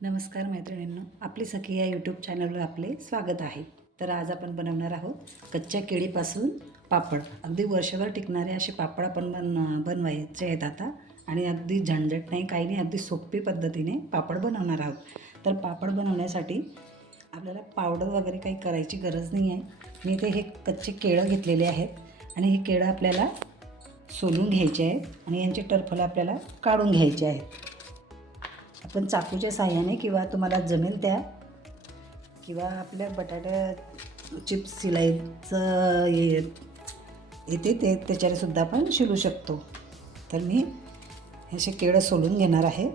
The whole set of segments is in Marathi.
नमस्कार मैत्रिणींनो आपली सखी या यूट्यूब चॅनलवर आपले स्वागत आहे. तर आज आपण बनवणार आहोत कच्च्या केळीपासून पापड. अगदी वर्षभर टिकणारे असे पापड आपण बन बनवायचे आहेत आता आणि अगदी झंझट नाही काही नाही अगदी सोपी पद्धतीने पापड बनवणार आहोत. तर पापड बनवण्यासाठी आपल्याला पावडर वगैरे काही करायची गरज नाही आहे. मी इथे हे कच्चे केळं घेतलेले आहेत आणि हे केळं आपल्याला सोलून घ्यायचे आहेत आणि यांचे टरफलं आपल्याला काढून घ्यायचे आहेत. आपण चाकूच्या साह्याने किंवा तुम्हाला जमेल त्या किंवा आपल्या बटाट्या चिप्स शिलाईचं हे येते ते त्याच्याने सुद्धा आपण शिलू शकतो. तर मी हे असे केळं सोलून घेणार आहे.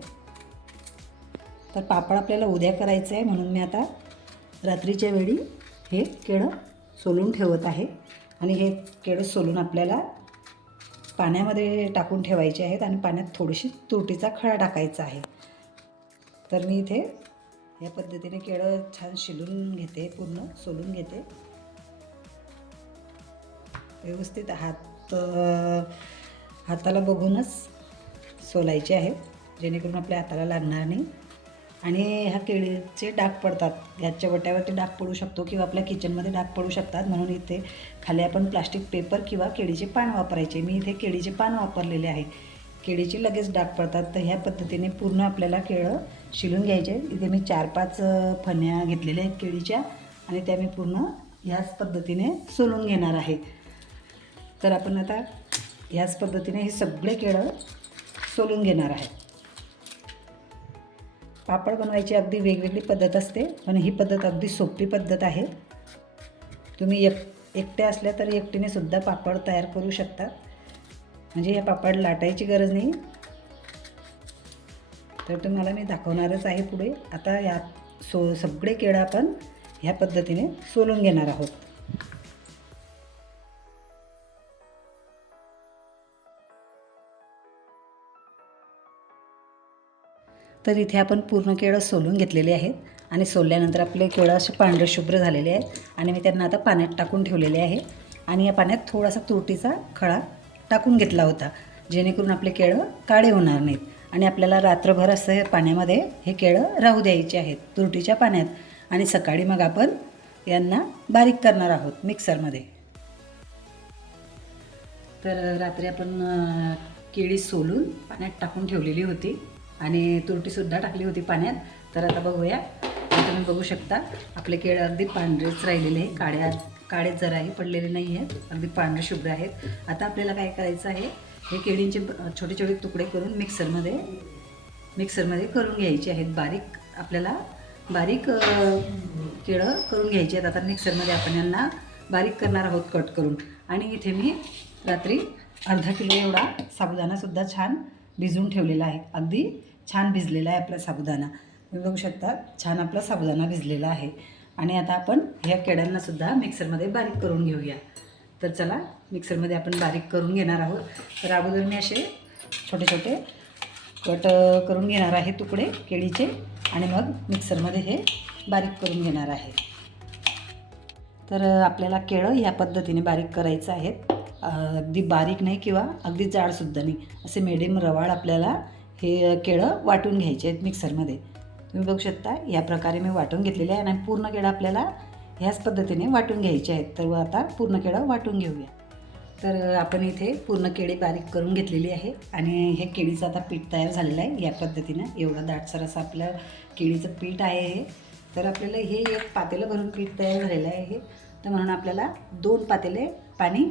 तर पापड आपल्याला उद्या करायचं आहे म्हणून मी आता रात्रीच्या वेळी हे केळं सोलून ठेवत आहे. आणि हे केळं सोलून आपल्याला पाण्यामध्ये टाकून ठेवायचे आहेत आणि पाण्यात थोडीशी तुरटीचा खडा टाकायचा आहे. तर मी इथे या पद्धतीने केळं छान शिलून घेते पूर्ण सोलून घेते. व्यवस्थित हात हाताला बघूनच सोलायचे आहे जेणेकरून आपल्या हाताला लागणार नाही. आणि ह्या केळीचे डाग पडतात गॅसच्या वट्यावरती डाग पडू शकतो किंवा आपल्या किचनमध्ये डाग पडू शकतात. म्हणून इथे खाली आपण प्लास्टिक पेपर किंवा केळीचे पान वापरायचे. मी इथे केळीचे पान वापरलेले आहे. केळीची लगेच डाग पडतात. तर ह्या पद्धतीने पूर्ण आपल्याला केळं शिलून घ्यायचे. इथे मी चार पाच फण्या घेतलेल्या आहेत केळीच्या आणि त्या मी पूर्ण ह्याच पद्धतीने सोलून घेणार आहे. तर आपण आता ह्याच पद्धतीने हे सगळे केळं सोलून घेणार आहे. पापड बनवायची अगदी वेगवेगळी पद्धत असते पण ही पद्धत अगदी सोपी पद्धत आहे. तुम्ही एक एकट्या असल्या तर एकटीने सुद्धा पापड तयार करू शकता. म्हणजे हे पापड लाटायची गरज नाही. तर तुम्हाला मी दाखवणारच आहे पुढे. आता या सो सगळे केळं आपण ह्या पद्धतीने सोलून घेणार आहोत. तर इथे आपण पूर्ण केळं सोलून घेतलेले आहेत आणि सोलल्यानंतर आपले केळं असे पांढरे शुभ्र झालेले आहेत. आणि मी त्यांना आता पाण्यात टाकून ठेवलेले आहे. आणि या पाण्यात थोडासा तुरटीचा खळा टाकून घेतला होता. जेणेकरून आपले केळं काळे होणार नाहीत. आणि आपल्याला रात्रभर असं हे पाण्यामध्ये हे केळं राहू द्यायचे आहेत तुरटीच्या पाण्यात. आणि सकाळी मग आपण यांना बारीक करणार आहोत मिक्सरमध्ये. तर रात्री आपण केळी सोलून पाण्यात टाकून ठेवलेली होती. आणि तुरटीसुद्धा टाकली होती पाण्यात. तर आता बघूया. तुम्ही बघू शकता आपले केळं अगदी पांढरेच राहिलेले आहे काड्या काळे जराही पडलेले नाही आहेत अगदी पांढरे शुभ्र आहेत. आता आपल्याला काय करायचं आहे हे केळींचे छोटे छोटे तुकडे करून मिक्सरमध्ये मिक्सरमध्ये करून घ्यायचे आहेत. बारीक आपल्याला बारीक केळं करून घ्यायची आहेत. आता मिक्सरमध्ये आपण यांना बारीक करणार आहोत कट करून. आणि इथे मी रात्री अर्धा किलो एवढा साबुदाणासुद्धा छान भिजून ठेवलेला आहे. अगदी छान भिजलेला आहे आपला साबुदाणा. तुम्ही बघू शकता छान आपला साबुदाणा भिजलेला आहे. आणि आता आपण ह्या केळ्यांनासुद्धा मिक्सरमध्ये बारीक करून घेऊया. तर चला मिक्सरमध्ये आपण बारीक करून घेणार आहोत. तर अगोदर मी असे छोटे छोटे कट करून घेणार आहे तुकडे केळीचे आणि मग मिक्सरमध्ये हे बारीक करून घेणार आहे. तर आपल्याला केळं या पद्धतीने बारीक करायचं आहेत. अगदी बारीक नाही किंवा अगदी जाडसुद्धा नाही. असे मिडियम रवाळ आपल्याला हे केळं वाटून घ्यायचे आहेत मिक्सरमध्ये. तुम्ही बघू शकता या प्रकारे मी वाटून घेतलेले आहे आणि पूर्ण केळं आपल्याला ह्याच पद्धतीने वाटून घ्यायचे आहेत. तर आता पूर्ण केळं वाटून घेऊया. तर आपण इथे पूर्ण केळी बारीक करून घेतलेली आहे आणि हे केळीचं आता पीठ तयार झालेलं आहे. या पद्धतीनं एवढं दाटसर असं आपलं केळीचं पीठ आहे हे. तर आपल्याला हे एक पातेलं भरून पीठ तयार झालेलं आहे. हे तर म्हणून आपल्याला दोन पातेले पाणी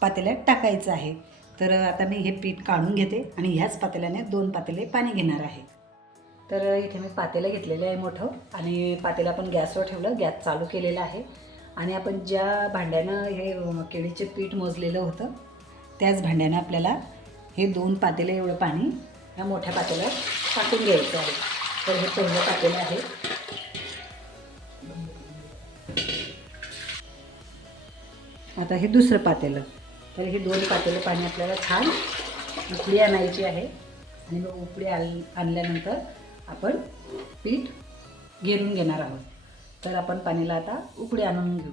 पातेल्यात टाकायचं आहे. तर आता मी हे पीठ काढून घेते आणि ह्याच पातेल्याने दोन पातेले पाणी घेणार आहे. तर इथे मी पातेलं घेतलेलं आहे मोठं आणि पातेलं आपण गॅसवर ठेवलं गॅस चालू केलेला आहे. आणि आपण ज्या भांड्यानं हे केळीचे पीठ मोजलेलं होतं त्याच भांड्यानं आपल्याला हे दोन पातेलं एवढं पाणी ह्या मोठ्या पातेल्यात टाकून घ्यायचं आहे. तर हे पहिलं पातेलं आहे. आता हे दुसरं पातेलं. तर हे दोन पातेलं पाणी आपल्याला छान उकळी आणायची आहे. आणि मग उकळी आण आणल्यानंतर आपण पीठ घेरून घेणार आहोत. तर आपण पाण्याला आता उकडी आणून घेऊ.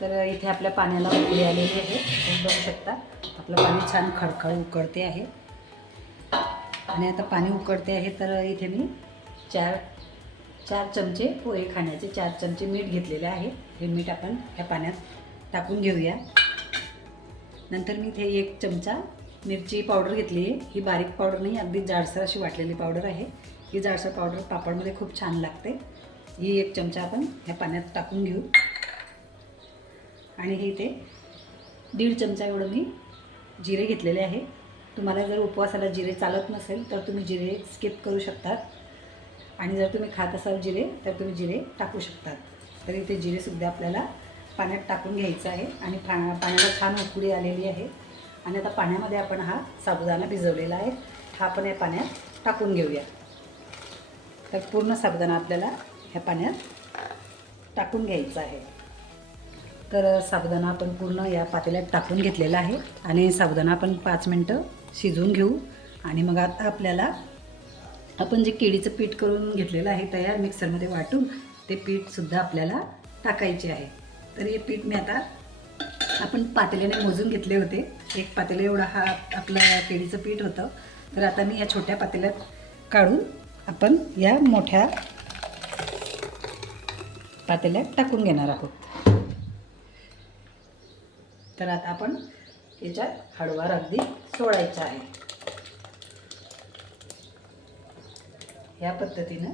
तर इथे आपल्या पाण्याला उकळी आलेली आहे. तुम्ही बघू शकता आपलं पाणी छान खडखड उकळते आहे. आणि आता पाणी उकडते आहे तर इथे मी चार चार चमचे पोहे खाण्याचे चार चमचे मीठ घेतलेले आहे. हे मीठ आपण ह्या पाण्यात टाकून घेऊया. नंतर मी इथे एक चमचा मिरची पावडर घेतली. आहे ही बारीक पावडर नाही अगदी जाडसर अशी वाटलेली पावडर आहे. ही जाडसर पावडर पापडमध्ये खूप छान लागते. ही एक चमचा आपण ह्या पाण्यात टाकून घेऊ. आणि हे इथे दीड चमचा एवढं मी जिरे घेतलेले आहे. तुम्हाला जर उपवासाला जिरे चालत नसेल तर तुम्ही जिरे स्किप करू शकतात. आणि जर तुम्ही खात असाल जिरे तर तुम्ही जिरे टाकू शकतात. तर इथे जिरेसुद्धा आपल्याला पाण्यात टाकून घ्यायचं आहे. आणि पाण्याला छान उकडी आलेली आहे. आणि आता पाण्यामध्ये आपण हा साबुदाणा भिजवलेला आहे. हा आपण या पाण्यात टाकून घेऊया. तर पूर्ण साबुदाणा आपल्याला ह्या पाण्यात टाकून घ्यायचा आहे. तर साबुदाणा आपण पूर्ण या पातेल्यात टाकून घेतलेला आहे आणि साबुदाणा आपण पाच मिनटं शिजवून घेऊ. आणि मग आता आपल्याला आपण जे केळीचं पीठ करून घेतलेलं आहे तयार मिक्सरमध्ये वाटून ते पीठसुद्धा आपल्याला टाकायचे आहे. तर हे पीठ मी आता आपण पातेल्याने मोजून घेतले होते. एक पातेले एवढा हा आपलं केळीचं पीठ होतं. तर आता मी या छोट्या पातेल्यात काढून आपण या मोठ्या पातेल्यात टाकून घेणार आहोत. तर आता आपण याच्यात हळूवार अगदी सोडायचा आहे. या पद्धतीनं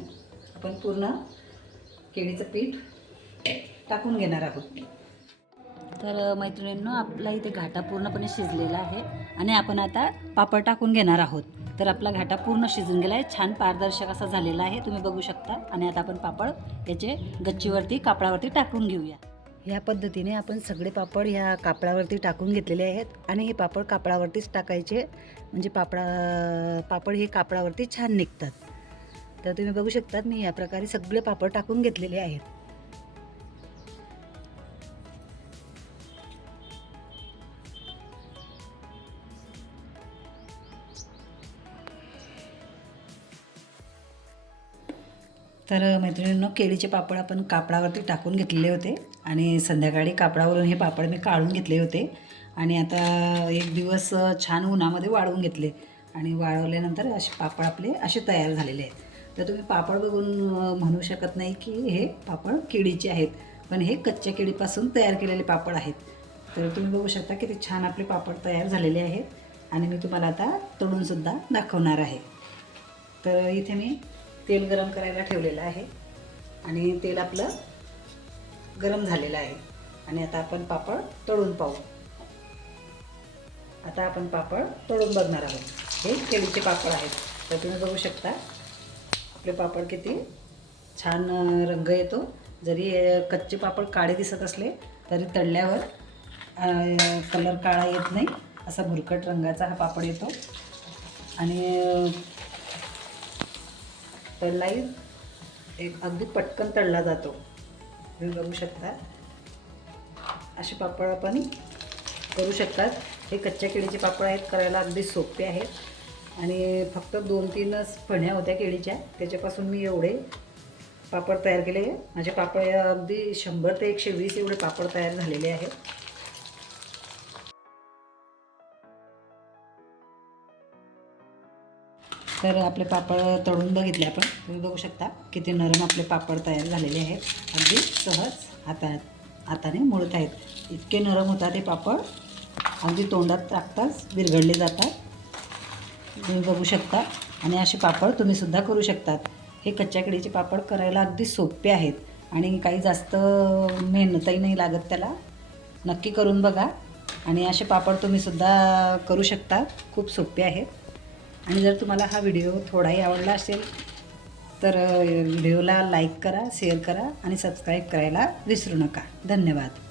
आपण पूर्ण केळीचं पीठ टाकून घेणार आहोत. तर मैत्रिणींनो आपला इथे घाटा पूर्णपणे शिजलेला आहे आणि आपण आता पापड टाकून घेणार आहोत. तर आपला घाटा पूर्ण शिजून गेला आहे छान पारदर्शक असा झालेला आहे. तुम्ही बघू शकता. आणि आता आपण पापड याचे गच्चीवरती कापडावरती टाकून घेऊया. ह्या पद्धतीने आपण सगळे पापड ह्या कापडावरती टाकून घेतलेले आहेत. आणि हे पापड कापडावरतीच टाकायचे. म्हणजे पापडा पापड हे कापडावरती छान निघतात. तर तुम्ही बघू शकतात मी या प्रकारे सगळे पापड टाकून घेतलेले आहेत. तर मैत्रिणींनो केळीचे पापड आपण कापडावरती टाकून घेतलेले होते आणि संध्याकाळी कापडावरून हे पापड मी काढून घेतले होते आणि आता एक दिवस छान उन्हामध्ये वाळवून घेतले आणि वाळवल्यानंतर असे पापड आपले असे तयार झालेले आहेत. तर तुम्ही पापड बघून म्हणू शकत नाही की हे पापड केळीचे आहेत पण हे कच्च्या केळीपासून तयार केलेले पापड आहेत. तर तुम्ही बघू शकता किती छान आपले पापड तयार झालेले आहेत आणि मी तुम्हाला आता तळूनसुद्धा दाखवणार आहे. तर इथे मी तेल गरम करायला ठेवलेलं आहे. आणि तेल आपलं गरम झालेलं आहे. आणि आता आपण पापड तळून पाहू. आता आपण पापड तळून बघणार आहोत. हे केळीचे पापड आहेत. तर तुम्ही बघू शकता आपले पापड किती छान रंग येतो. जरी कच्चे पापड काळे दिसत असले तरी तळल्यावर कलर काळा येत नाही. असा भुरकट रंगाचा हा पापड येतो. आणि तळलाही एक अगदी पटकन तळला जातो. तुम्ही बघू शकता. असे पापड आपण करू शकतात. हे कच्च्या केळीचे पापड आहेत करायला अगदी सोपे आहेत. आणि फक्त दोन तीनच फण्या होत्या केळीच्या. त्याच्यापासून मी एवढे पापड तयार केले. माझे पापड अगदी शंभर ते एकशे वीस एवढे पापड तयार झालेले आहेत. तर आपले पापड तळून बघितले आपण. तुम्ही बघू शकता किती नरम आपले पापड तयार झालेले आहेत. अगदी सहज हाता हाताने मोडत आहेत. इतके नरम होतात हे पापड. अगदी तोंडात टाकताच विरघडले जातात. तुम्ही बघू शकता. आणि असे पापड तुम्हीसुद्धा करू शकतात. हे कच्च्या केळीचे पापड करायला अगदी सोपे आहेत. आणि काही जास्त मेहनतही नाही लागत त्याला. नक्की करून बघा. आणि असे पापड तुम्हीसुद्धा करू शकता. खूप सोपे आहेत. आणि जर तुम्हाला हा व्हिडिओ थोडाही आवडला असेल तर व्हिडिओला लाईक करा शेअर करा आणि सबस्क्राईब करायला विसरू नका. धन्यवाद.